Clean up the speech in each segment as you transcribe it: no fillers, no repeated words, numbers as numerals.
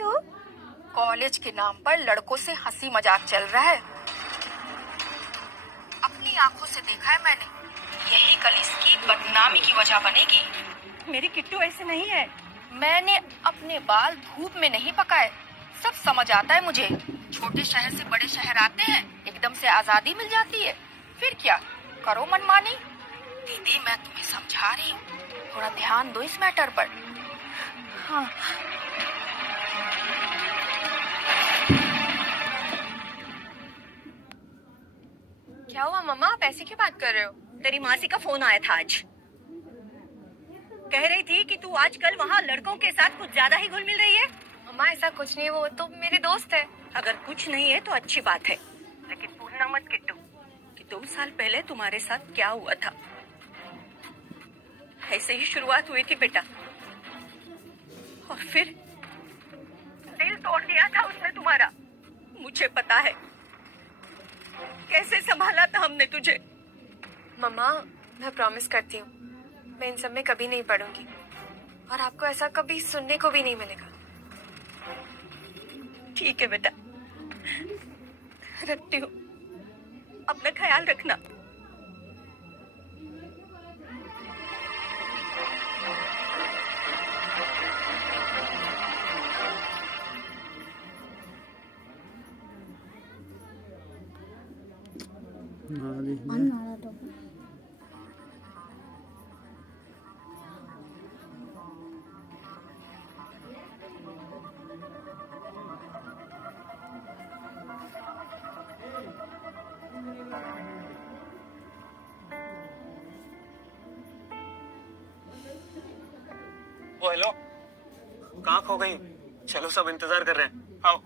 तू? कॉलेज के नाम पर लड़कों से हंसी मजाक चल रहा है। अपनी आंखों से देखा है मैंने, यही कल इसकी बदनामी की वजह बनेगी। मेरी किट्टू ऐसे नहीं है। मैंने अपने बाल धूप में नहीं पकाए, सब समझ आता है मुझे। छोटे शहर से बड़े शहर आते हैं, एकदम से आजादी मिल जाती है, फिर क्या करो मनमानी। दीदी मैं तुम्हें समझा रही हूँ, थोड़ा ध्यान दो इस मैटर पर। हाँ। क्या हुआ मम्मा, आप ऐसे क्यों बात कर रहे हो? तेरी मासी का फोन आया था आज। कह रही थी कि तू आजकल वहाँ लड़कों के साथ कुछ ज्यादा ही घुल मिल रही है। मम्मा ऐसा कुछ नहीं, वो तो मेरे दोस्त है। अगर कुछ नहीं है तो अच्छी बात है, लेकिन भूलना मत किट्टू कि 2 साल पहले तुम्हारे साथ क्या हुआ था। ऐसे ही शुरुआत हुई थी बेटा, और फिर दिल तोड़ दिया था उसने तुम्हारा। मुझे पता है कैसे संभाला था हमने तुझे। मम्मा मैं प्रॉमिस करती हूँ, मैं इन सब में कभी नहीं पढ़ूंगी, और आपको ऐसा कभी सुनने को भी नहीं मिलेगा। ठीक है बेटा, रखती हूँ, अपना ख्याल रखना। ओ हेलो, कहाँ खो गई? चलो सब इंतजार कर रहे हैं, आओ।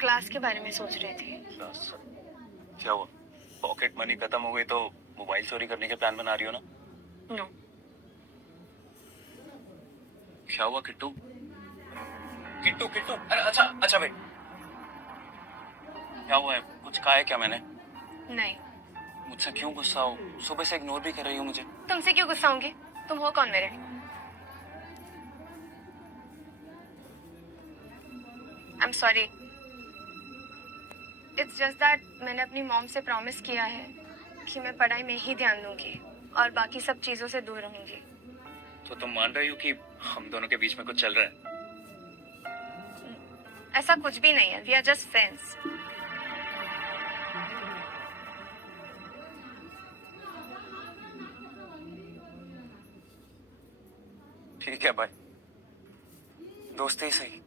क्लास के बारे में सोच रहे थे। क्या हुआ? पॉकेट मनी खत्म हो गई तो मोबाइल चोरी करने के प्लान बना रही हो ना? नो। क्या हुआ किट्टू? किट्टू किट्टू, अरे अच्छा वेट। क्या हुआ है? कुछ कहा है क्या मैंने? नहीं। मुझसे क्यों गुस्सा हो? सुबह से इग्नोर भी कर रही हो मुझे। तुमसे क्यों गुस्सा होंगी? तुम हो कौन मेरे? I am sorry, it's just that मैंने अपनी मॉम से प्रॉमिस किया है कि मैं पढ़ाई में ही ध्यान दूंगी और बाकी सब चीजों से दूर रहूंगी। तो तुम मान रही हो कि हम दोनों के बीच में कुछ चल रहा है? ऐसा कुछ भी नहीं है, वी आर जस्ट फ्रेंड्स। ठीक है भाई, दोस्ती सही।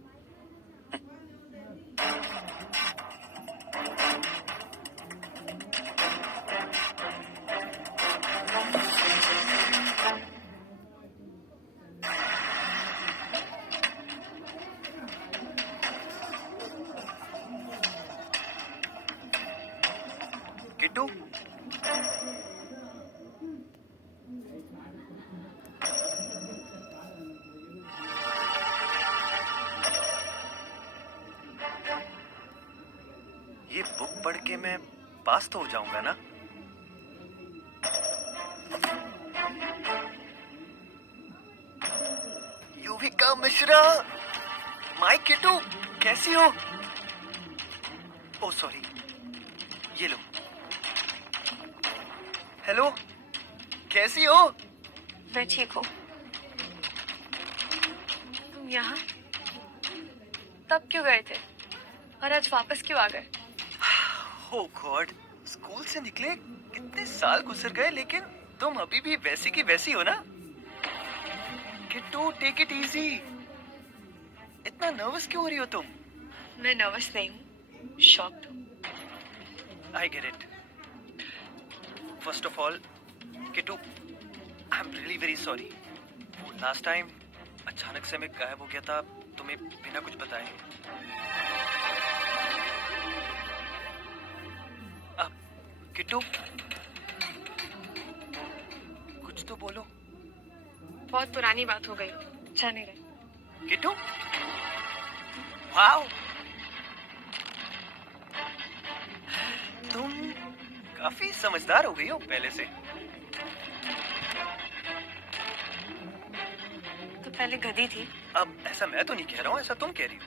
किट्टू, ये बुक पढ़ के मैं पास तो हो जाऊंगा ना? युविका मिश्रा, माय किट्टू, कैसी हो? ओ सॉरी, ये लो। हेलो, कैसी हो? मैं ठीक हूँ। तुम यहाँ तब क्यों गए थे और आज वापस क्यों आ गए? ओ गॉड, स्कूल से निकले कितने साल गुजर गए, लेकिन तुम अभी भी वैसी की वैसी हो ना? Kittu, take it easy. इतना नर्वस क्यों हो रही हो तुम? मैं नर्वस नहीं हूँ, शॉक्ड हूँ। I get it. First of all Kittu, I am really very sorry. वो लास्ट टाइम अचानक से मैं गायब हो गया था, तुम्हें बिना कुछ बताए। किट्टू, कुछ तो बोलो। बहुत पुरानी बात हो गई, अच्छा नहीं रहा। किट्टू, वाओ, तुम काफी समझदार हो गई हो पहले से। तो पहले गधी थी। अब ऐसा मैं तो नहीं कह रहा हूँ, ऐसा तुम कह रही हो।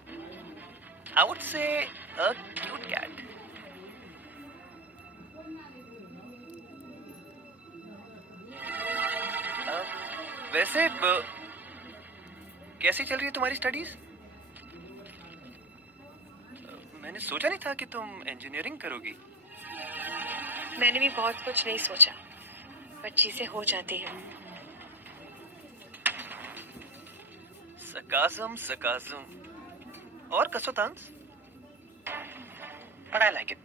I would say a cute cat. वैसे कैसी चल रही है तुम्हारी स्टडीज? मैंने सोचा नहीं था कि तुम इंजीनियरिंग करोगी। मैंने भी बहुत कुछ नहीं सोचा, पर चीजें हो जाती हैं। सकाज़म और कसोतांस, बट आई लाइक इट।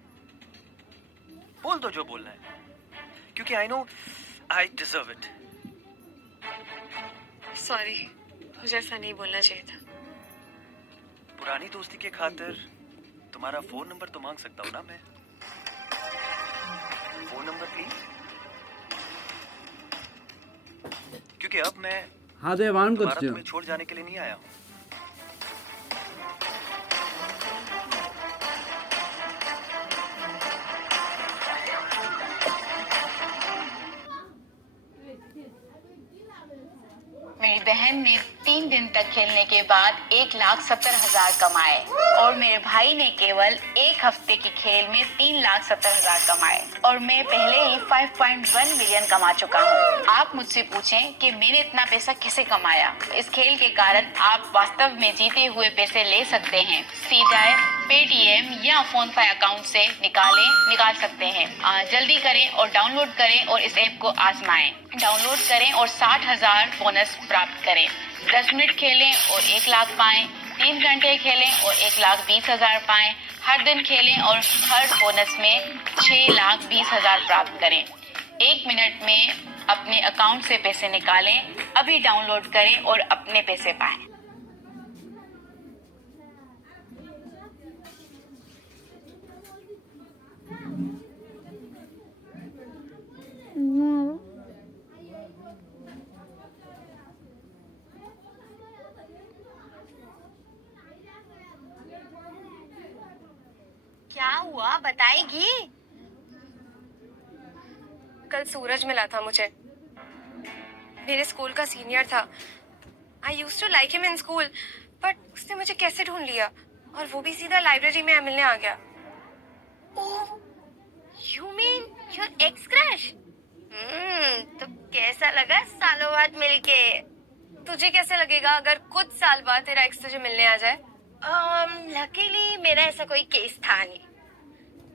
बोल दो जो बोलना है, क्योंकि I know I deserve it. Sorry, मुझे ऐसा नहीं बोलना चाहिए था। पुरानी दोस्ती के खातिर तुम्हारा फोन नंबर तो मांग सकता हूँ ना मैं? फोन नंबर प्लीज, क्योंकि अब मैं 하대 많은 दोबारा 것이죠. तुम्हें छोड़ जाने के लिए नहीं आया हूँ। मेरी बहन ने 3 दिन तक खेलने के बाद 1,70,000 कमाए और मेरे भाई ने केवल 1 हफ्ते की खेल में 3,70,000 कमाए और मैं पहले ही 5.1 मिलियन कमा चुका हूँ। आप मुझसे पूछें कि मैंने इतना पैसा कैसे कमाया। इस खेल के कारण आप वास्तव में जीते हुए पैसे ले सकते हैं। सीधा पेटीएम या फोन पे अकाउंट से निकाल सकते हैं। जल्दी करें और डाउनलोड करें और इस ऐप को आजमाएं। डाउनलोड करें और 60,000 बोनस प्राप्त करें। 10 मिनट खेलें और 1 लाख पाएं। 3 घंटे खेलें और 1,20,000 पाएं। हर दिन खेलें और हर बोनस में 6,20,000 प्राप्त करें। 1 मिनट में अपने अकाउंट से पैसे निकालें। अभी डाउनलोड करें और अपने पैसे पाएं। क्या हुआ बताएगी? कल सूरज मिला था मुझे। मेरे स्कूल का सीनियर था। I used to like him in school, but उसने मुझे कैसे ढूंढ लिया, और वो भी सीधा लाइब्रेरी में मिलने आ गया। Oh, you mean your ex crush? तो कैसा लगा सालों बाद मिलके? तुझे कैसे लगेगा अगर कुछ साल बाद तेरा एक्स तुझे मिलने आ जाए? लकीली मेरा ऐसा कोई केस था नहीं,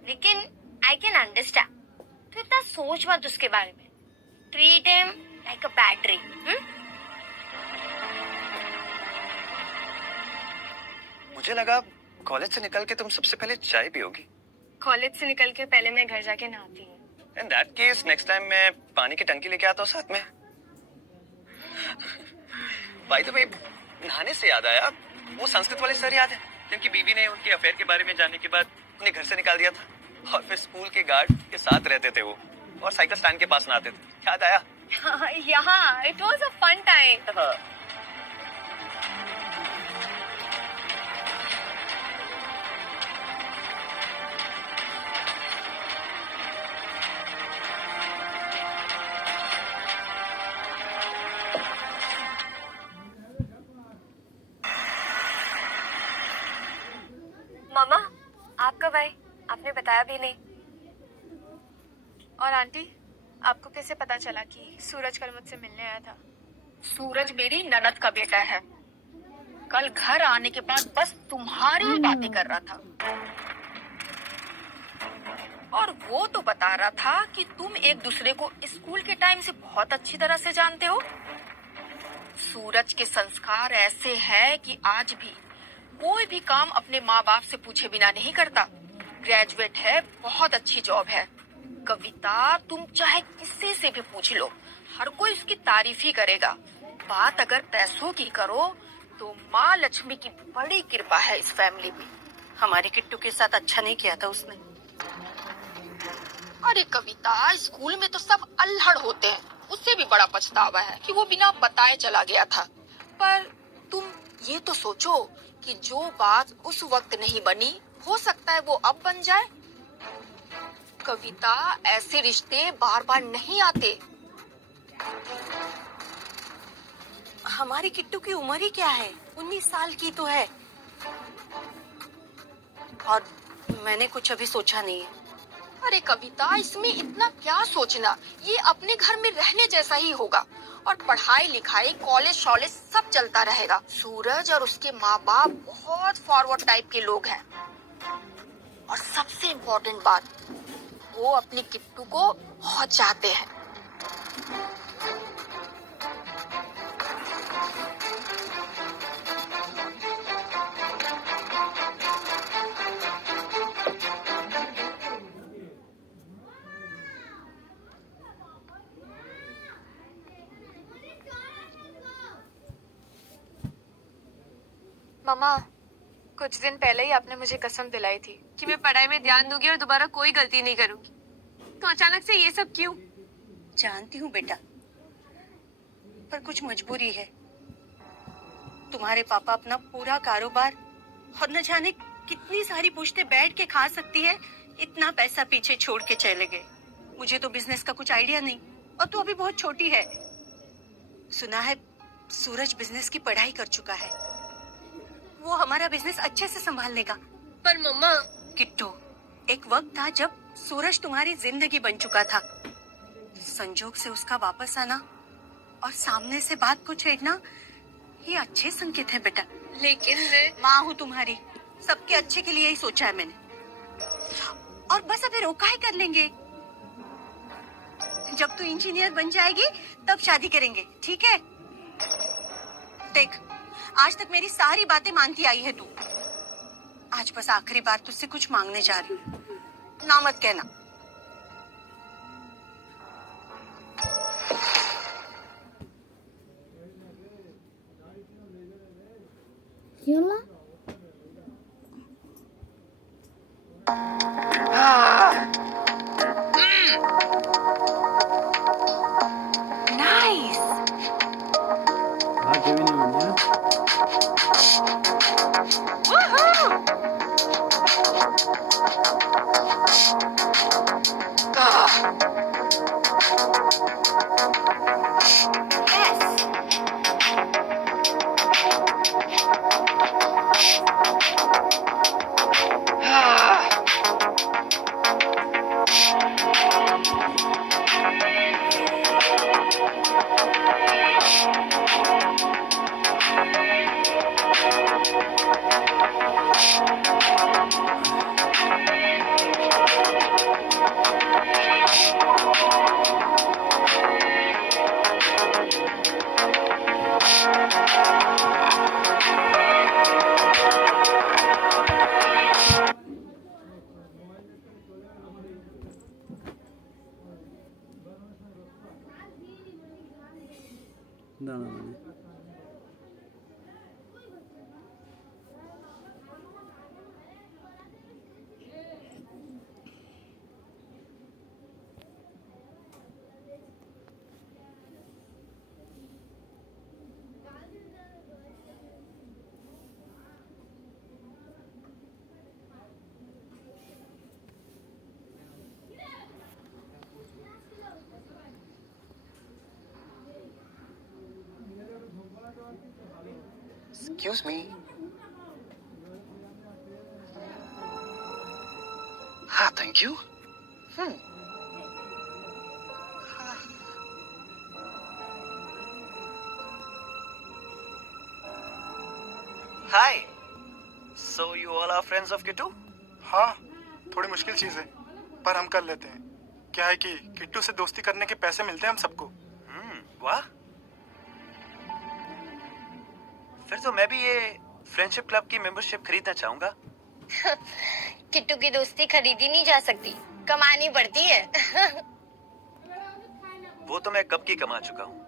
लेकिन आई कैन अंडरस्टैंड। तो इतना सोच मत उसके बारे में। Treat him like a bad dream. मुझे लगा कॉलेज से निकल के तुम सबसे पहले चाय पियोगी। कॉलेज से निकल के पहले मैं घर जाके नहाती हूँ। In that case next time मैं पानी की टंकी लेके आता हूँ साथ में। बाय द वे, नहाने से याद आया, वो संस्कृत वाले सर याद है जिनकी बीवी ने उनके अफेयर के बारे में जानने के बाद उन्हें घर से निकाल दिया था, और फिर स्कूल के गार्ड के साथ रहते थे वो, और साइकिल स्टैंड के पास नहाते थे। याद आया? यहाँ it was a fun time. मामा, आप कब आए? आपने बताया भी नहीं। और आंटी, आपको कैसे पता चला कि सूरज कल मुझसे मिलने आया था? सूरज मेरी ननद का बेटा है। कल घर आने के बाद बस तुम्हारी बातें कर रहा था, और वो तो बता रहा था कि तुम एक दूसरे को स्कूल के टाइम से बहुत अच्छी तरह से जानते हो। सूरज के संस्कार ऐसे हैं कि आज भी कोई भी काम अपने माँ बाप से पूछे बिना नहीं करता। ग्रेजुएट है, बहुत अच्छी जॉब है। कविता, तुम चाहे किसी से भी पूछ लो, हर कोई उसकी तारीफ ही करेगा। बात अगर पैसों की करो तो माँ लक्ष्मी की बड़ी कृपा है इस फैमिली में। हमारे किट्टू के साथ अच्छा नहीं किया था उसने। अरे कविता, स्कूल में तो सब अल्हड़ होते हैं। उससे भी बड़ा पछतावा है कि वो बिना बताए चला गया था। पर तुम ये तो सोचो कि जो बात उस वक्त नहीं बनी, हो सकता है वो अब बन जाए। कविता, ऐसे रिश्ते बार बार नहीं आते। हमारी किट्टू की उम्र ही क्या है, 19 साल की तो है। और मैंने कुछ अभी सोचा नहीं है। अरे कविता, इसमें इतना क्या सोचना, ये अपने घर में रहने जैसा ही होगा और पढ़ाई लिखाई कॉलेज शॉलेज सब चलता रहेगा। सूरज और उसके माँ बाप बहुत फॉरवर्ड टाइप के लोग हैं और सबसे इम्पोर्टेंट बात, वो अपनी किट्टू को बहुत चाहते हैं। मम्मा, कुछ दिन पहले ही आपने मुझे कसम दिलाई थी कि मैं पढ़ाई में ध्यान दूंगी और दोबारा कोई गलती नहीं करूंगी। तो अचानक से ये सब क्यों? जानती हूँ बेटा, पर कुछ मजबूरी है। तुम्हारे पापा अपना पूरा कारोबार और न जाने कितनी सारी पुश्तें बैठ के खा सकती है, इतना पैसा पीछे छोड़ के चले गए। मुझे तो बिजनेस का कुछ आइडिया नहीं, और तू अभी बहुत छोटी है। सुना है सूरज बिजनेस की पढ़ाई कर चुका है, वो हमारा बिजनेस अच्छे से संभाल लेगा। पर मम्मा, किट्टू, एक वक्त था जब सूरज तुम्हारी जिंदगी बन चुका था। संजोग से उसका वापस आना और सामने से बात को छेड़ना, ये अच्छे संकेत है बेटा। लेकिन मैं माँ हूँ तुम्हारी, सबके अच्छे के लिए ही सोचा है मैंने। और बस अभी रोका ही कर लेंगे। जब तू इंजीनियर बन जाएगी तब शादी करेंगे, ठीक है? देख, आज तक मेरी सारी बातें मानती आई है तू। आज बस आखिरी बार तुझसे कुछ मांगने जा रही हूँ, ना मत कहना। आगे भी नहीं बनी है। दाना बने। Excuse me. हाँ, thank you. Hi. So you all are friends of Kittu? हाँ, थोड़ी मुश्किल चीज है, पर हम कर लेते हैं। क्या है कि किट्टू से दोस्ती करने के पैसे मिलते हैं हम सबको। वाह। फिर तो मैं भी ये फ्रेंडशिप क्लब की मेंबरशिप खरीदना चाहूंगा। किट्टू की दोस्ती खरीदी नहीं जा सकती, कमानी पड़ती है। वो तो मैं कब की कमा चुका हूँ।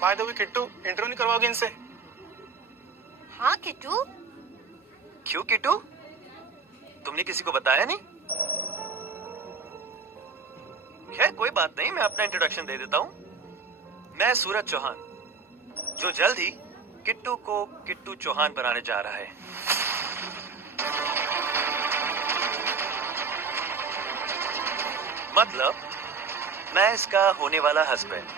By the way Kittu, interview नहीं करवाओगे इनसे? हाँ किट्टू, क्यों किट्टू? तुमने किसी को बताया नहीं? खैर कोई बात नहीं, मैं अपना इंट्रोडक्शन दे देता हूँ। मैं सूरज चौहान, जो जल्द ही किट्टू को किट्टू चौहान बनाने जा रहा है। मतलब मैं इसका होने वाला हस्बैंड।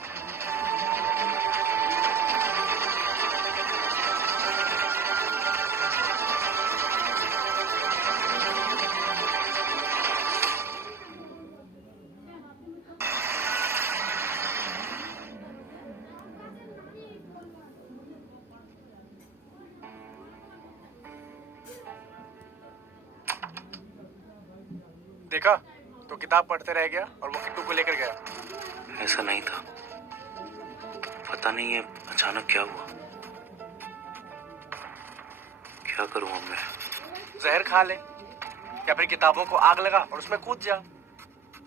देखा तो किताब पढ़ते रह गया और वो किट्टू को लेकर गया। ऐसा नहीं था, पता नहीं है अचानक क्या हुआ। क्या करूं अब मैं? जहर खा ले या फिर किताबों को आग लगा और उसमें कूद जा।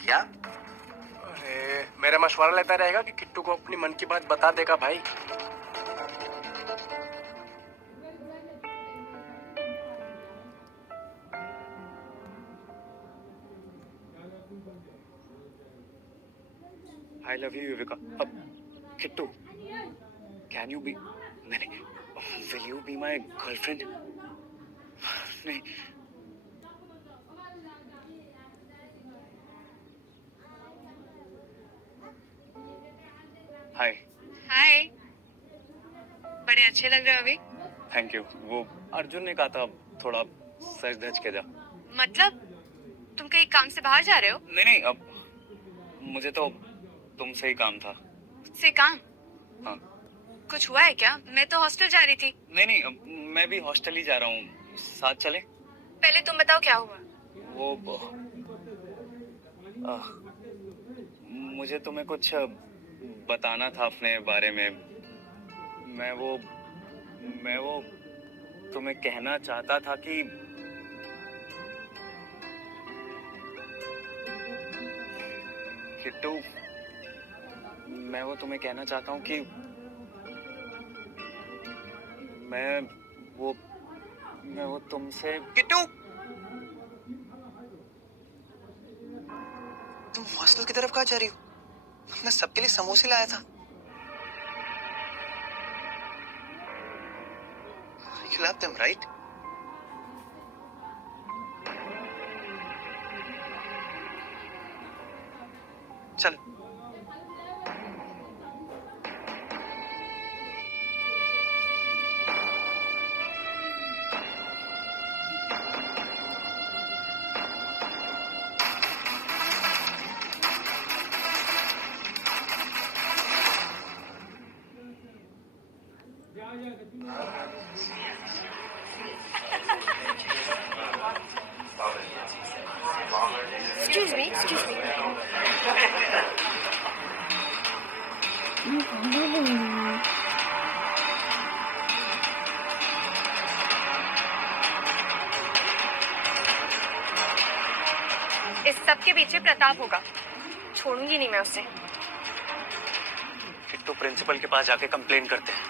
क्या? अरे मेरा मशवरा लेता रहेगा कि किट्टू को अपनी मन की बात बता देगा भाई। I love you, Yuvika. अब किट्टू, can you be? नहीं, will you be my girlfriend? नहीं। हाय। हाय, बड़े अच्छे लग रहे हो अभी। Thank you. वो अर्जुन ने कहा था थोड़ा सच धज के जा। मतलब तुम कहीं काम से बाहर जा रहे हो? नहीं, अब मुझे तो तुमसे ही काम था। से काम? हाँ। कुछ हुआ है क्या? मैं तो हॉस्टल जा रही थी। नहीं, अब मैं भी हॉस्टल ही जा रहा हूँ, साथ चले? पहले तुम बताओ क्या हुआ। वो मुझे तुम्हें कुछ बताना था अपने बारे में। मैं वो तुम्हें कहना चाहता था कि किट्टू, मैं वो तुम्हें कहना चाहता हूँ कि मैं वो तुमसे। किट्टू, तुम हॉस्टल की तरफ कहाँ जा रही हो? मैं सबके लिए समोसे लाया था। You love them, right? चल। Excuse me, excuse me. इस सब के पीछे प्रताप होगा। छोड़ूंगी नहीं मैं उसे। किट्टू, प्रिंसिपल के पास जाके कंप्लेन करते हैं।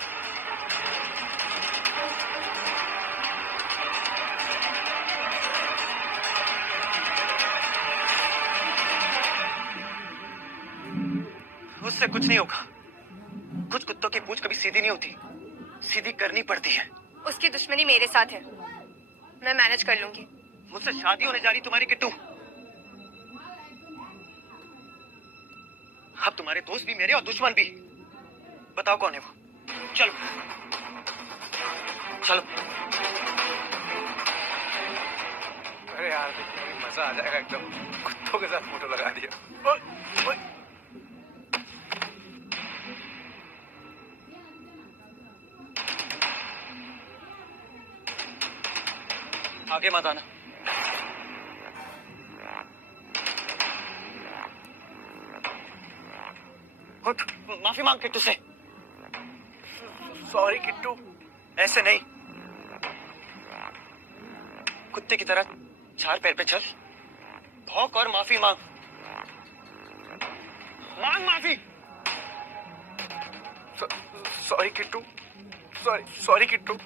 उससे कुछ नहीं होगा। कुछ कुत्तों की पूंछ कभी सीधी नहीं होती, सीधी करनी पड़ती है। उसकी दुश्मनी मेरे साथ है, मैं मैनेज कर लूंगी। मुझसे शादी होने जा रही तुम्हारी किट्टू। अब तुम्हारे दोस्त भी मेरे और दुश्मन भी। बताओ कौन है वो? चलो चलो। अरे यार देखने में मजा आ जाएगा एकदम। कुत्तों के साथ फोटो लगा दिया। ओए, ओए। आगे मत आना। उठ, माफी मांग किट्टू से। सॉरी किट्टू। ऐसे नहीं, कुत्ते की तरह चार पैर पे चल, भौंक और माफी मांग। मांग माफी। Sorry Kittu, sorry Kittu.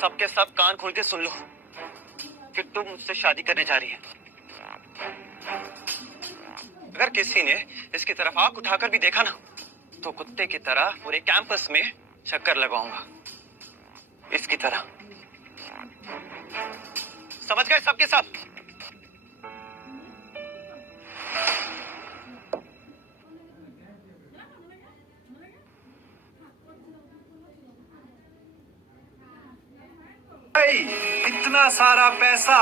सबके सब कान खोल के सुन लो। किट्टू मुझसे शादी करने जा रही है। अगर किसी ने इसकी तरफ आंख उठाकर भी देखा ना, तो कुत्ते की तरह पूरे कैंपस में चक्कर लगाऊंगा, इसकी तरह। समझ गए सबके सब? इतना सारा पैसा,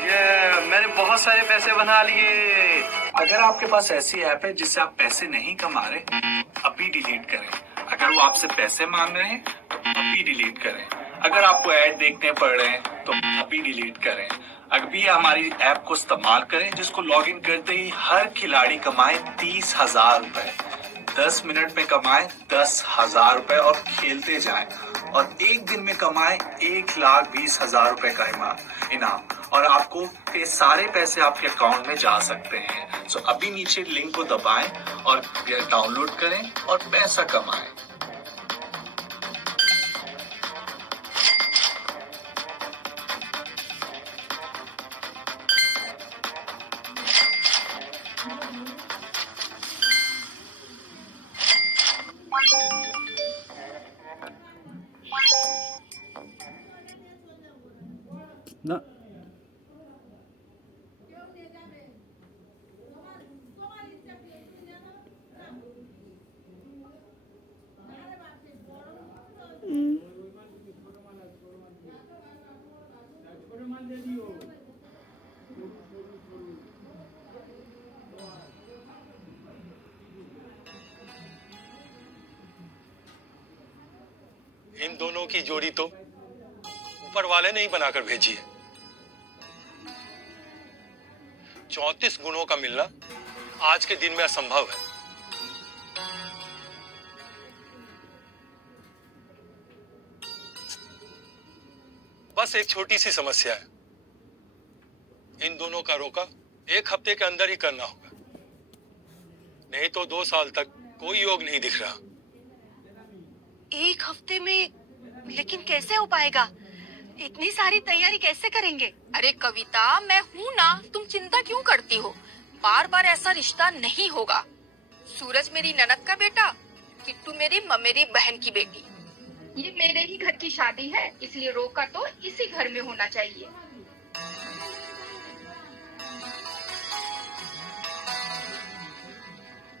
ये मैंने बहुत सारे पैसे बना लिए। अगर आपके पास ऐसी ऐप है जिससे आप पैसे नहीं कमा रहे, अभी डिलीट करें। अगर वो आपसे पैसे मांग रहे हैं तो अभी डिलीट करें। अगर आपको ऐड देखने पड़ रहे हैं तो अभी डिलीट करें। अभी हमारी ऐप को इस्तेमाल करें जिसको लॉगिन करते ही हर खिलाड़ी कमाए 30,000 रुपए। 10 मिनट में कमाए 10,000 रुपए और खेलते जाएं और एक दिन में कमाए 1,20,000 रुपए का इनाम, और आपको ये सारे पैसे आपके अकाउंट में जा सकते हैं। सो अभी नीचे लिंक को दबाएं और डाउनलोड करें और पैसा कमाएं। ना इन दोनों की जोड़ी तो ऊपर वाले ने ही बनाकर भेजी है। 34 गुणों का मिलना आज के दिन में असंभव है। बस एक छोटी सी समस्या है, इन दोनों का रोका 1 हफ्ते के अंदर ही करना होगा, नहीं तो 2 साल तक कोई योग नहीं दिख रहा। 1 हफ्ते में? लेकिन कैसे हो पाएगा? इतनी सारी तैयारी कैसे करेंगे? अरे कविता, मैं हूँ ना, तुम चिंता क्यों करती हो? बार बार ऐसा रिश्ता नहीं होगा। सूरज मेरी ननद का बेटा, किट्टू मेरी ममेरी बहन की बेटी। ये मेरे ही घर की शादी है, इसलिए रोका तो इसी घर में होना चाहिए।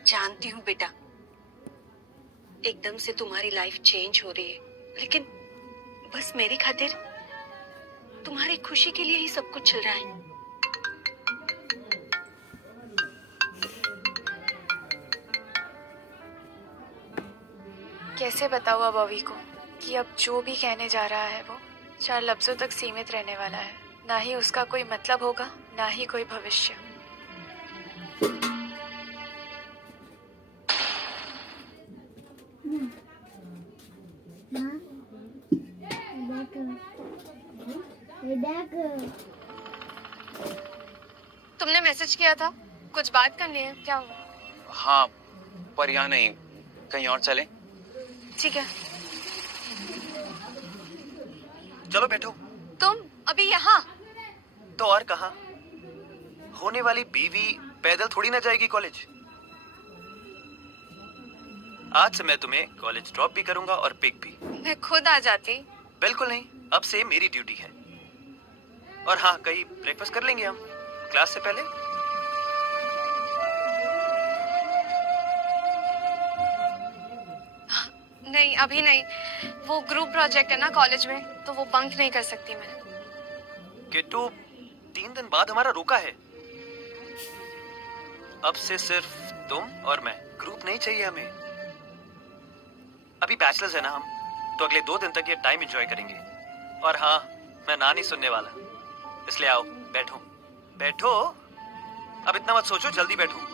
जानती हूँ बेटा, एकदम से तुम्हारी लाइफ चेंज हो रही है, लेकिन बस मेरी खातिर तुम्हारी खुशी के लिए ही सब कुछ चल रहा है। कैसे बताऊँ अब अभी को कि अब जो भी कहने जा रहा है वो 4 लफ्जों तक सीमित रहने वाला है। ना ही उसका कोई मतलब होगा, ना ही कोई भविष्य। तुमने मैसेज किया था, कुछ बात करनी है क्या? हाँ, पर यहाँ नहीं, कहीं और चलें? ठीक है। चलो बैठो। तुम अभी यहाँ? तो और कहाँ? होने वाली बीवी पैदल थोड़ी ना जाएगी कॉलेज। आज से मैं तुम्हें कॉलेज ड्रॉप भी करूंगा और पिक भी। मैं खुद आ जाती। बिल्कुल नहीं, अब से मेरी ड्यूटी है। और हाँ, कहीं ब्रेकफास्ट कर लेंगे हम क्लास से पहले। नहीं, अभी नहीं। वो ग्रुप प्रोजेक्ट है ना कॉलेज में, तो वो बंक नहीं कर सकती मैं। किट्टू, 3 दिन बाद हमारा रोका है। अब से सिर्फ तुम और मैं, ग्रुप नहीं चाहिए हमें। अभी बैचलर्स है ना हम, तो अगले 2 दिन तक ये टाइम एंजॉय करेंगे। और हाँ, मैं ना नहीं सुनने वाला, इसलिए आओ बैठो। बैठो, अब इतना मत सोचो, जल्दी बैठो।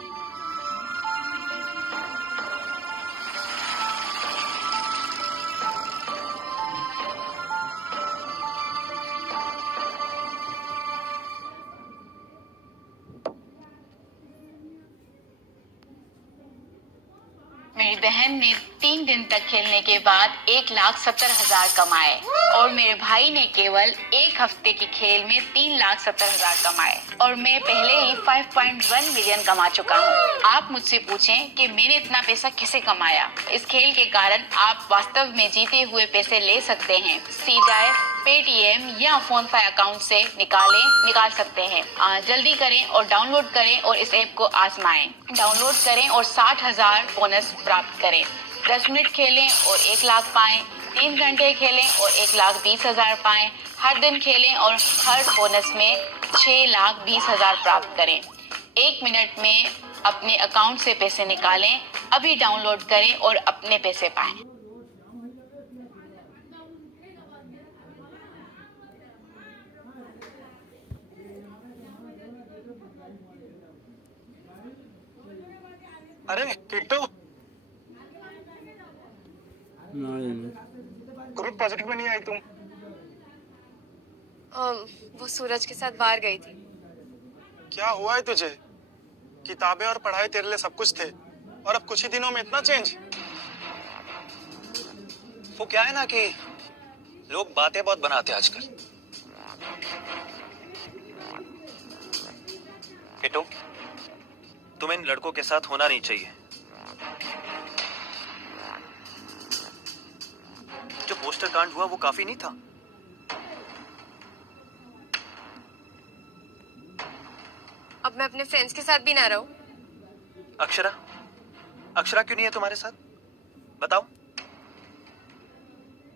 मेरी बहन ने 3 दिन तक खेलने के बाद 1,70,000 कमाए और मेरे भाई ने केवल 1 हफ्ते की खेल में 3,70,000 कमाए और मैं पहले ही 5.1 मिलियन कमा चुका हूँ। आप मुझसे पूछें कि मैंने इतना पैसा कैसे कमाया। इस खेल के कारण आप वास्तव में जीते हुए पैसे ले सकते हैं। सीधा पेटीएम या फोन पे अकाउंट से निकाल सकते हैं। जल्दी करें और डाउनलोड करें और इस ऐप को आजमाएं। डाउनलोड करें और 60,000 बोनस प्राप्त करें। 10 मिनट खेलें और 1 लाख पाएं। 3 घंटे खेलें और 1,20,000 पाएं। हर दिन खेलें और हर बोनस में 6,20,000 प्राप्त करें। 1 मिनट में अपने अकाउंट से पैसे निकालें। अभी डाउनलोड करें और अपने पैसे पाएं। अरे किट्टू, ग्रुप पॉजिटिव में नहीं आई तुम? वो सूरज के साथ बाहर गई थी। क्या हुआ है तुझे? किताबें और पढ़ाई तेरे लिए सब कुछ थे और अब कुछ ही दिनों में इतना चेंज। वो क्या है ना कि लोग बातें बहुत बनाते हैं आजकल। किट्टू, तुम इन लड़कों के साथ होना नहीं चाहिए। जो पोस्टर कांड हुआ वो काफी नहीं था। अब मैं अपने फ्रेंड्स के साथ भी ना रहूं। अक्षरा, अक्षरा क्यों नहीं है तुम्हारे साथ? बताओ।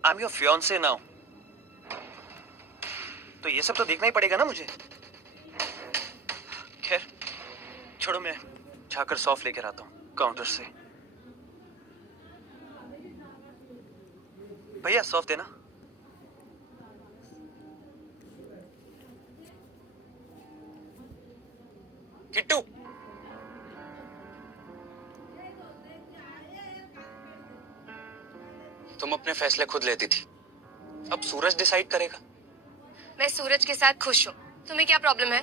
I am your fiance now. तो ये सब तो देखना ही पड़ेगा ना मुझे। खैर छोड़ो, मैं जाकर सॉफ्ट लेकर आता हूँ काउंटर से। भैया सॉफ्ट देना। किट्टू, तुम अपने फैसले खुद लेती थी, अब सूरज डिसाइड करेगा। मैं सूरज के साथ खुश हूँ। तुम्हें क्या प्रॉब्लम है?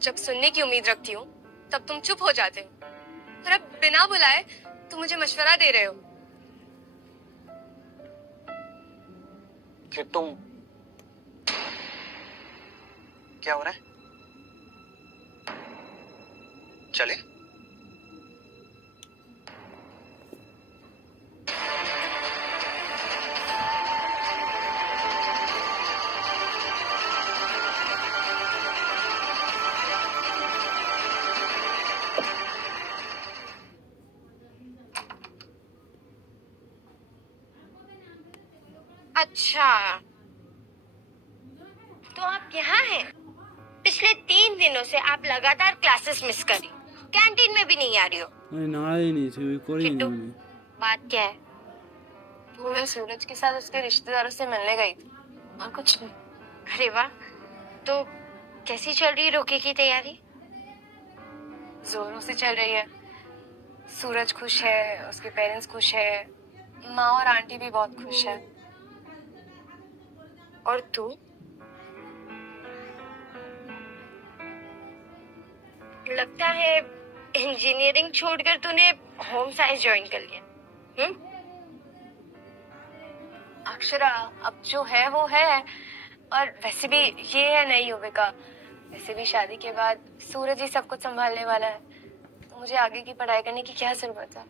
जब सुनने की उम्मीद रखती हूँ तब तुम चुप हो जाते हो और अब बिना बुलाए तुम मुझे मशवरा दे रहे हो। किट्टू, क्या हो रहा है? चले? अच्छा, तो आप यहाँ हैं? पिछले 3 दिनों से आप लगातार क्लासेस मिस कर रही हो, कैंटीन में भी नहीं आ रही हो। किट्टू, बात क्या है? वो मैं सूरज के साथ उसके रिश्तेदारों से मिलने गई थी और कुछ नहीं। अरे वाह, तो कैसी चल रही है रोके की तैयारी? जोरों से चल रही है। सूरज खुश है, उसके पेरेंट्स खुश है, माँ और आंटी भी बहुत खुश है। और तू? लगता है इंजीनियरिंग छोड़कर तूने होम साइंस ज्वाइन कर लिया। अक्षरा, अब जो है वो है। और वैसे भी ये है नई युविका। वैसे भी शादी के बाद सूरज ही सब कुछ संभालने वाला है, तो मुझे आगे की पढ़ाई करने की क्या जरूरत है?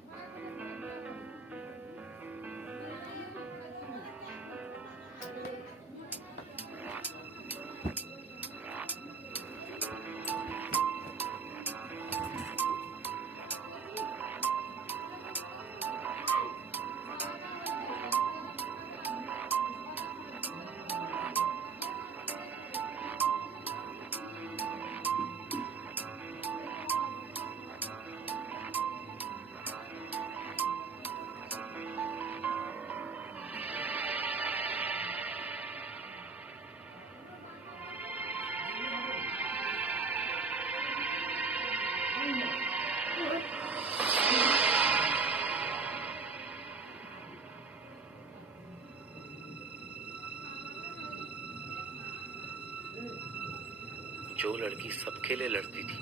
जो लड़की सबके लिए लड़ती थी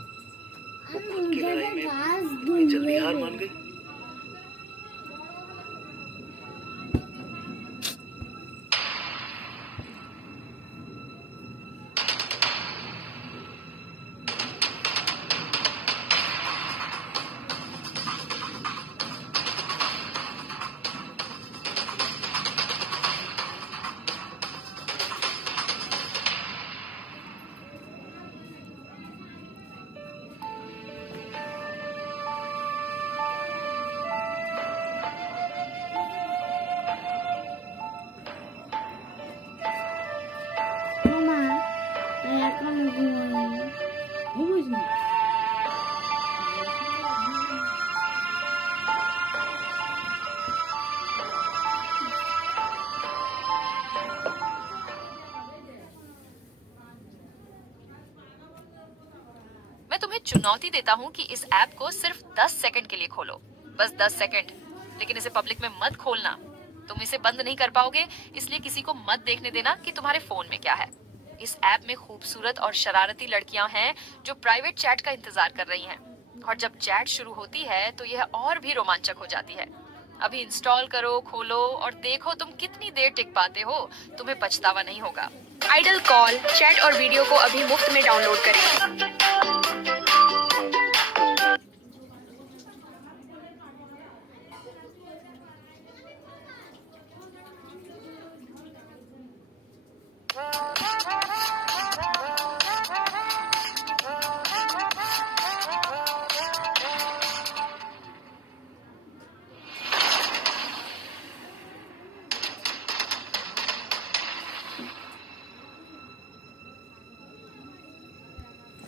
वो खुद की लड़ाई में इतनी जल्दी हार मान गई। मैं तुम्हें चुनौती देता हूँ कि इस ऐप को सिर्फ 10 सेकंड के लिए खोलो, बस 10 सेकंड। लेकिन इसे पब्लिक में मत खोलना, तुम इसे बंद नहीं कर पाओगे, इसलिए किसी को मत देखने देना कि तुम्हारे फोन में क्या है। इस ऐप में खूबसूरत और शरारती लड़कियां हैं जो प्राइवेट चैट का इंतजार कर रही हैं, और जब चैट शुरू होती है तो यह और भी रोमांचक हो जाती है। अभी इंस्टॉल करो, खोलो और देखो तुम कितनी देर टिक पाते हो, तुम्हें पछतावा नहीं होगा। आइडल कॉल, चैट और वीडियो को अभी मुफ्त में डाउनलोड करें।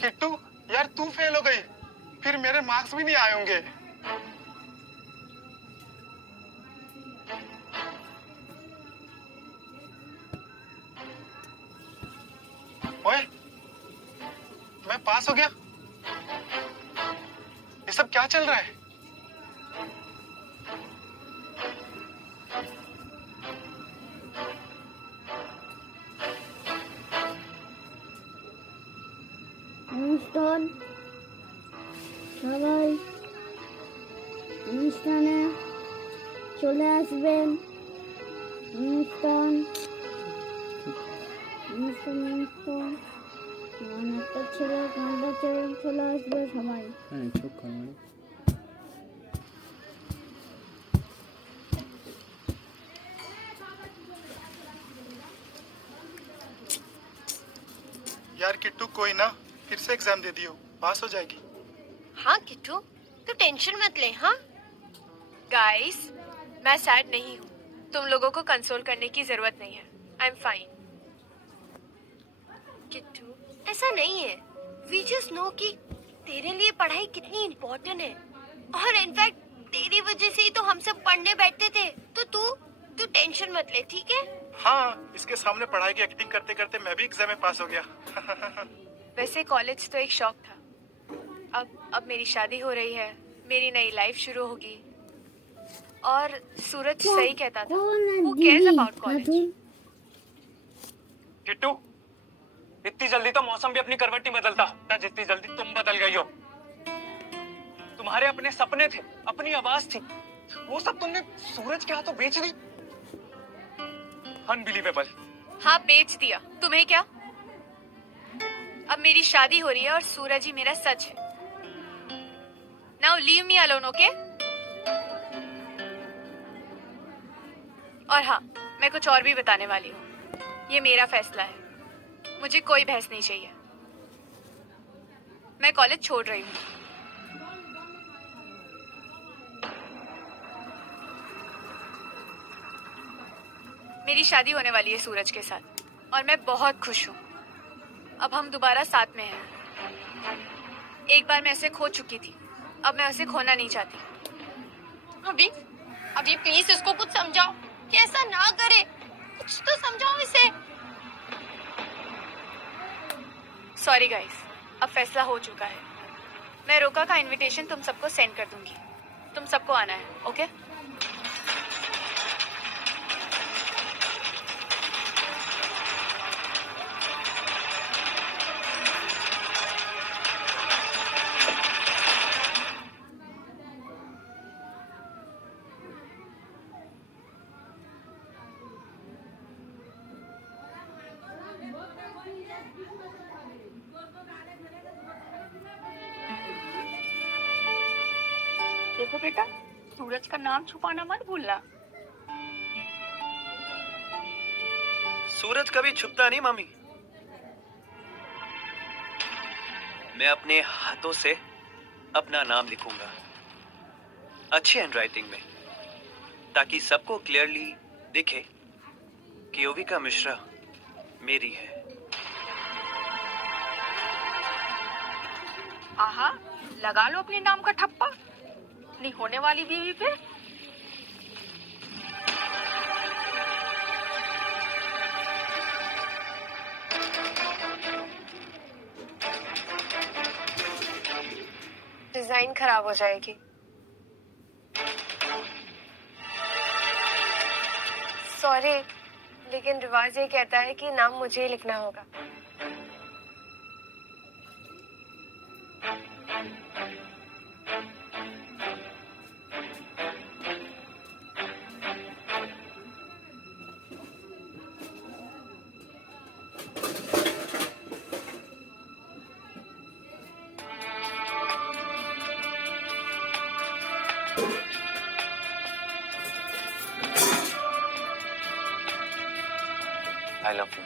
किट्टू यार तू फेल हो गई, फिर मेरे मार्क्स भी नहीं आए होंगे। ओए, मैं पास हो गया। ये सब क्या चल रहा है? সবাই অনুষ্ঠানে চলে আসবেন। অনুষ্ঠান একটা ছেলে কাঁদা চলে আসবে সবাই। यार किट्टू कोई ना, फिर से एग्जाम दे दियो, पास हो जाएगी। हाँ किट्टू, तू टेंशन मत ले। हाँ गाइस, मैं सैड नहीं हूँ, तुम लोगों को कंसोल करने की जरूरत नहीं है। I am fine. किट्टू, ऐसा नहीं है। वी जस्ट नो कि तेरे लिए पढ़ाई कितनी इम्पोर्टेंट है, और इनफैक्ट तेरी वजह से ही तो हम सब पढ़ने बैठते थे। तो तू टेंशन मत ले, ठीक है? हाँ, इसके सामने पढ़ाई की एक्टिंग करते करते मैं भी एग्जाम में पास हो गया। वैसे कॉलेज तो एक शौक था, अब मेरी शादी हो रही है, मेरी नई लाइफ शुरू होगी। और सूरज सही कहता था, Who cares about college? Kittu, इतनी जल्दी तो मौसम भी अपनी करवट नहीं बदलता ना जितनी जल्दी तुम बदल गई हो। तुम्हारे अपने सपने थे, अपनी आवाज थी, वो सब तुमने सूरज के हाथों बेच दी। अनबिलीवेबल। हाँ, बेच दिया। तुम्हें क्या? अब मेरी शादी हो रही है और सूरज ही मेरा सच है। Now leave me alone, okay? और हाँ, मैं कुछ और भी बताने वाली हूँ। ये मेरा फैसला है, मुझे कोई बहस नहीं चाहिए। मैं कॉलेज छोड़ रही हूँ। मेरी शादी होने वाली है सूरज के साथ, और मैं बहुत खुश हूँ। अब हम दोबारा साथ में हैं। एक बार मैं इसे खो चुकी थी, अब मैं उसे खोना नहीं चाहती। अभी प्लीज इसको कुछ समझाओ कि ऐसा ना करे, कुछ तो समझाओ इसे। सॉरी गाइस, अब फैसला हो चुका है। मैं रोका का इनविटेशन तुम सबको सेंड कर दूंगी, तुम सबको आना है, ओके? देखो बेटा, सूरज का नाम छुपाना मत भूलना। सूरज कभी छुपता नहीं मम्मी। मैं अपने हाथों से अपना नाम लिखूंगा, अच्छी हैंडराइटिंग में, ताकि सबको क्लियरली दिखे कि योविका मिश्रा मेरी है। आहा, लगा लो अपने नाम का ठप्पा अपनी होने वाली बीवी पे। डिजाइन खराब हो जाएगी। सॉरी, लेकिन रिवाज ये कहता है कि नाम मुझे ही लिखना होगा। I love you.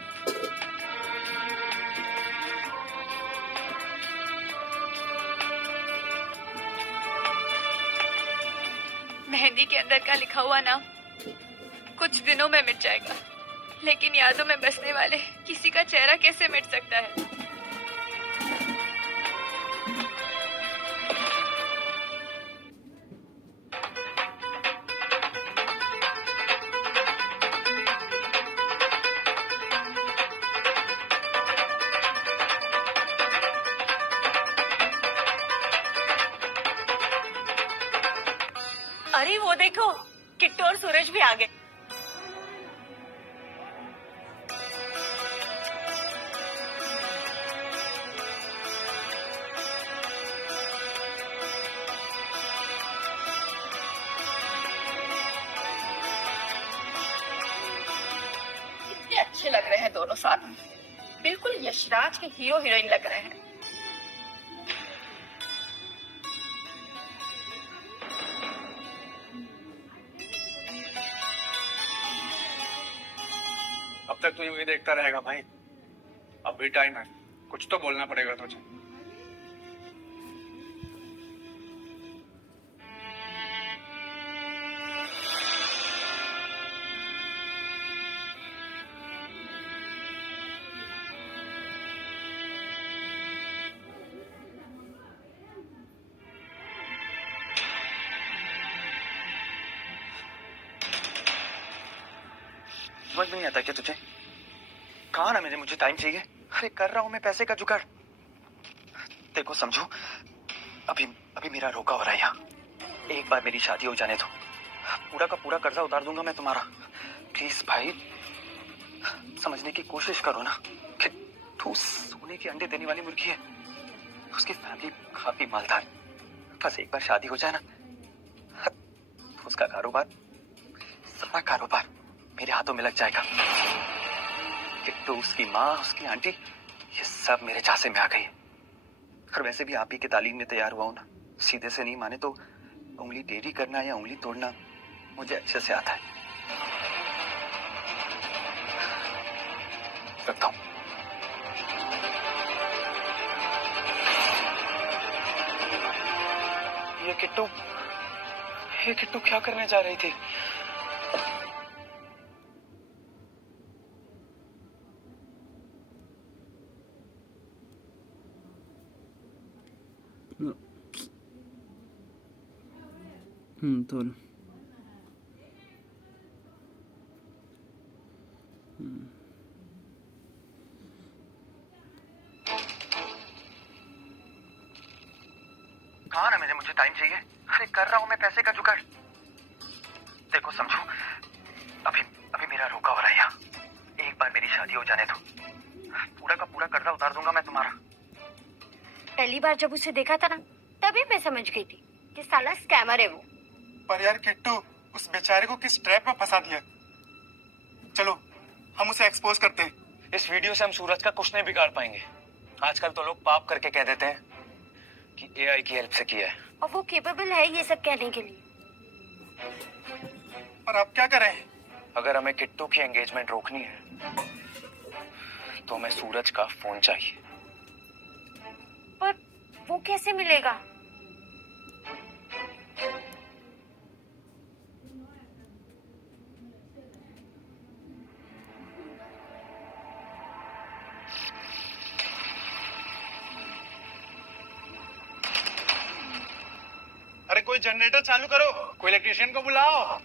मेहंदी के अंदर का लिखा हुआ नाम कुछ दिनों में मिट जाएगा, लेकिन यादों में बसने वाले किसी का चेहरा कैसे मिट सकता है। अरे वो देखो, किट्टू और सूरज भी आ गए। कितने अच्छे लग रहे हैं दोनों साथ में, बिल्कुल यशराज के हीरो हीरोइन लग रहे हैं। अब तक तू यूं ही देखता रहेगा भाई, अब भी टाइम है, कुछ तो बोलना पड़ेगा तुझे। समझ में नहीं आता क्या तुझे? कहा ना मुझे टाइम चाहिए। अरे कर रहा हूँ मैं पैसे का जुगाड़। देखो समझो, अभी अभी मेरा रोका हो रहा है यहाँ। एक बार मेरी शादी हो जाने दो, पूरा का पूरा कर्जा उतार दूंगा मैं तुम्हारा। प्लीज भाई समझने की कोशिश करो ना कि तू सोने के अंडे देने वाली मुर्गी है, उसकी फैमिली काफी मालदार। बस एक बार शादी हो जाए ना तो उसका कारोबार, सारा कारोबार मेरे हाथों में लग जाएगा। किट्टू, उसकी माँ, उसकी आंटी, ये सब मेरे झांसे में आ गई है। और वैसे भी आप ही के तालीम में तैयार हुआ हूं ना, सीधे से नहीं माने तो उंगली टेढ़ी करना या उंगली तोड़ना मुझे अच्छे से आता है। रखता हूं। ये किट्टू क्या करने जा रही थी? तो कहा ना मुझे टाइम चाहिए। अरे कर रहा हूँ मैं पैसे का जुगाड़। देखो समझो, अभी अभी मेरा रोका हो रहा है यहाँ। एक बार मेरी शादी हो जाने दो, पूरा का पूरा कर्जा उतार दूंगा मैं तुम्हारा। पहली बार जब उसे देखा था ना, तभी मैं समझ गई थी कि साला स्कैमर है वो। पर यार किट्टू, उस बेचारे को किस ट्रैप में फंसा दिया। चलो हम उसे एक्सपोज करते हैं। इस वीडियो से हम सूरज का कुछ नहीं बिगाड़ पाएंगे। आजकल तो लोग पाप करके कह देते हैं कि एआई की हेल्प से किया है, और वो केपेबल है ये सब कहने के लिए। पर आप क्या करें? अगर हमें किट्टू की एंगेजमेंट रोकनी है तो हमें सूरज का फोन चाहिए। पर वो कैसे मिलेगा? कोई जनरेटर चालू करो, कोई इलेक्ट्रिशियन को बुलाओ।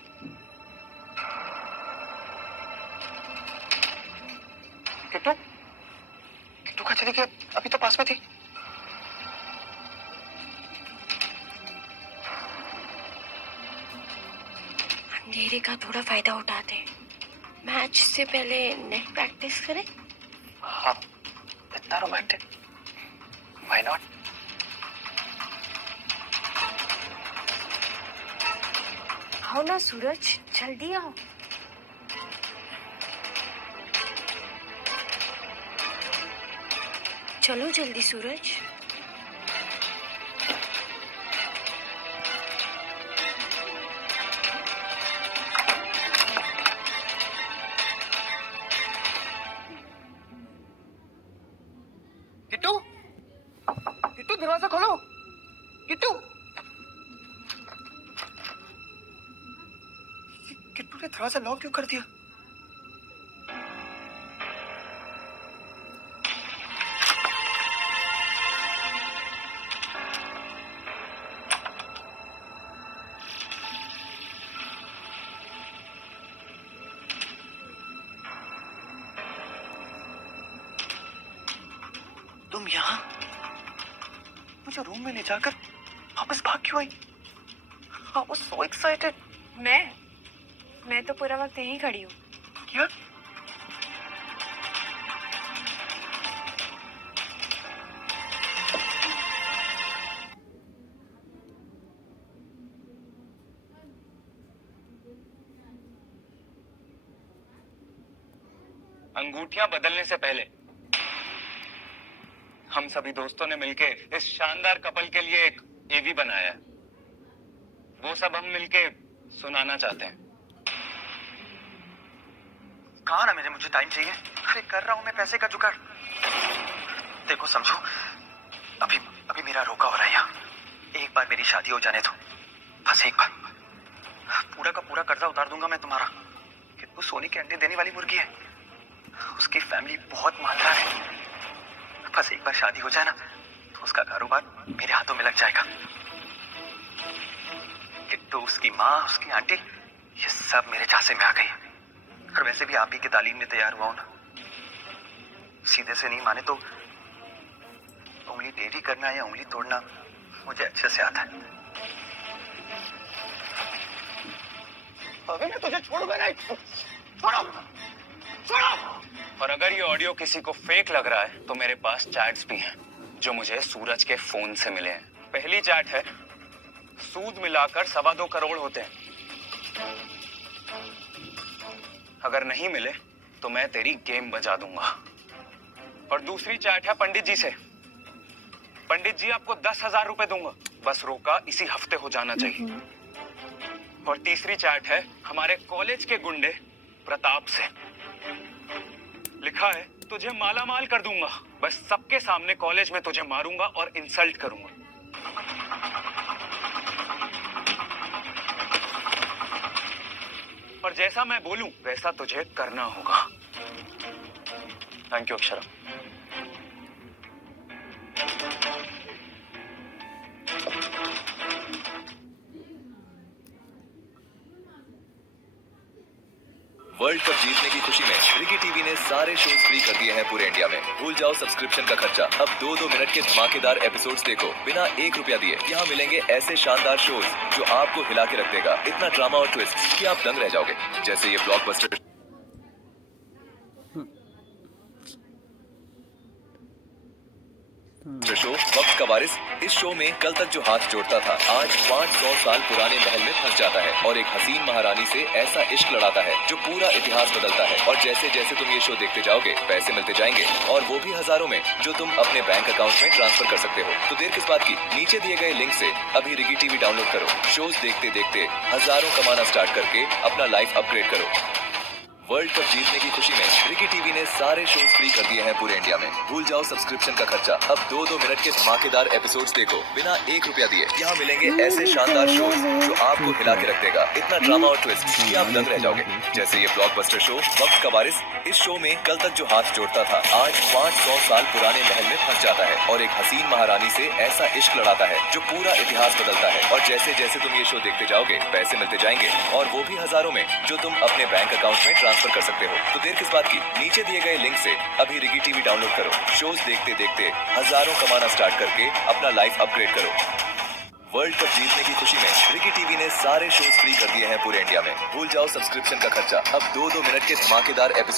किट्टू किट्टू कहाँ चली गई? अभी तो पास में थी। अंधेरे का थोड़ा फायदा उठाते हैं। मैच से पहले नेट प्रैक्टिस करें। हाँ, इतना रोमांटिक, व्हाई नॉट? आओ ना सूरज, जल्दी आओ। चलो जल्दी सूरज। किट्टू किट्टू दरवाजा खोलो। किट्टू किट्टू ने दरवाजा लॉक क्यों कर दिया? तुम यहाँ मुझे रूम में ले जाकर वापस भाग क्यों आई? I was so excited. मैं तो पूरा वक्त यहीं खड़ी हूँ। क्या? अंगूठियां बदलने से पहले हम सभी दोस्तों ने मिलके इस शानदार कपल के लिए एक एवी बनाया है। वो सब हम मिलके सुनाना चाहते हैं। कहा ना मुझे टाइम चाहिए। अरे कर रहा हूं मैं पैसे का जुगाड़। देखो समझो, अभी मेरा रोका हो रहा है यहाँ। एक बार मेरी शादी हो जाने दो, बस एक बार। पूरा का पूरा कर्जा उतार दूंगा मैं तुम्हारा। कि वो सोने के अंडे देने वाली मुर्गी है, उसकी फैमिली बहुत मालदार है। बस एक बार शादी हो जाए ना तो उसका कारोबार मेरे हाथों में लग जाएगा। किट्टू, उसकी माँ, उसकी आंटी, ये सब मेरे झांसे में आ गई। और वैसे भी आप ही की तालीम में तैयार हुआ हूं ना। सीधे से नहीं माने तो उंगली टेढ़ी करना या उंगली तोड़ना मुझे अच्छे से आता है। अबे मैं तुझे छोड़ूंगा नहीं। छोड़ो, छोड़ो। और अगर ये ऑडियो किसी को फेक लग रहा है तो मेरे पास चैट्स भी हैं जो मुझे सूरज के फोन से मिले हैं। पहली चैट है, सूद मिलाकर 2.25 करोड़ होते हैं। अगर नहीं मिले तो मैं तेरी गेम बजा दूंगा। और दूसरी चैट है पंडित जी से। पंडित जी, आपको 10,000 रुपए दूंगा, बस रोका इसी हफ्ते हो जाना चाहिए। और तीसरी चैट है हमारे कॉलेज के गुंडे प्रताप से। लिखा है, तुझे माला माल कर दूंगा, बस सबके सामने कॉलेज में तुझे मारूंगा और इंसल्ट करूंगा। और जैसा मैं बोलूं वैसा तुझे करना होगा। Thank you Akshara. World cup जीतने की खुशी में रिकी टीवी ने सारे शोज फ्री कर दिए हैं पूरे इंडिया में। भूल जाओ सब्सक्रिप्शन का खर्चा। अब 2-2 मिनट के धमाकेदार एपिसोड्स देखो बिना 1 रुपया दिए। यहाँ मिलेंगे ऐसे शानदार शोज जो आपको हिला के रख देगा। इतना ड्रामा और ट्विस्ट कि आप दंग रह जाओगे, जैसे ये ब्लॉकबस्टर शो वक्त का वारिस। इस शो में कल तक जो हाथ जोड़ता था आज 500 साल पुराने महल में फंस जाता है और एक हसीन महारानी से ऐसा इश्क लड़ाता है जो पूरा इतिहास बदलता है। और जैसे जैसे तुम ये शो देखते जाओगे पैसे मिलते जाएंगे, और वो भी हजारों में, जो तुम अपने बैंक अकाउंट में ट्रांसफर कर सकते हो। तो देर किस बात की, नीचे दिए गए लिंक से अभी रिकी टीवी डाउनलोड करो। शोज देखते देखते हजारों कमाना स्टार्ट करके अपना लाइफ अपग्रेड करो। वर्ल्ड कप जीतने की खुशी में रिकी टीवी ने सारे शोज फ्री कर दिए हैं पूरे इंडिया में। भूल जाओ सब्सक्रिप्शन का खर्चा, अब 2-2 मिनट के धमाकेदार एपिसोड्स देखो बिना 1 रुपया दिए। यहाँ मिलेंगे ऐसे शानदार शोज जो आपको हिला के रख देगा। इतना ड्रामा और ट्विस्ट कि आप दंग रह जाओगे। जैसे ये ब्लॉकबस्टर शो वक्त का वारिस। इस शो में कल तक जो हाथ जोड़ता था आज 500 साल पुराने महल में फंस जाता है और एक हसीन महारानी से ऐसा इश्क लड़ाता है जो पूरा इतिहास बदलता है। और जैसे जैसे तुम ये शो देखते जाओगे पैसे मिलते जाएंगे, और वो भी हजारों में, जो तुम अपने बैंक अकाउंट में ट्रांसफर कर सकते हो। तो देर किस बात की, नीचे दिए गए लिंक से अभी रिकी टीवी डाउनलोड करो। शोज देखते देखते हजारों कमाना स्टार्ट करके अपना लाइफ अपग्रेड करो। वर्ल्ड कप जीतने की खुशी में रिकी टीवी ने सारे शोज फ्री कर दिए हैं पूरे इंडिया में। भूल जाओ सब्सक्रिप्शन का खर्चा, अब 2-2 मिनट के धमाकेदार एपिसोड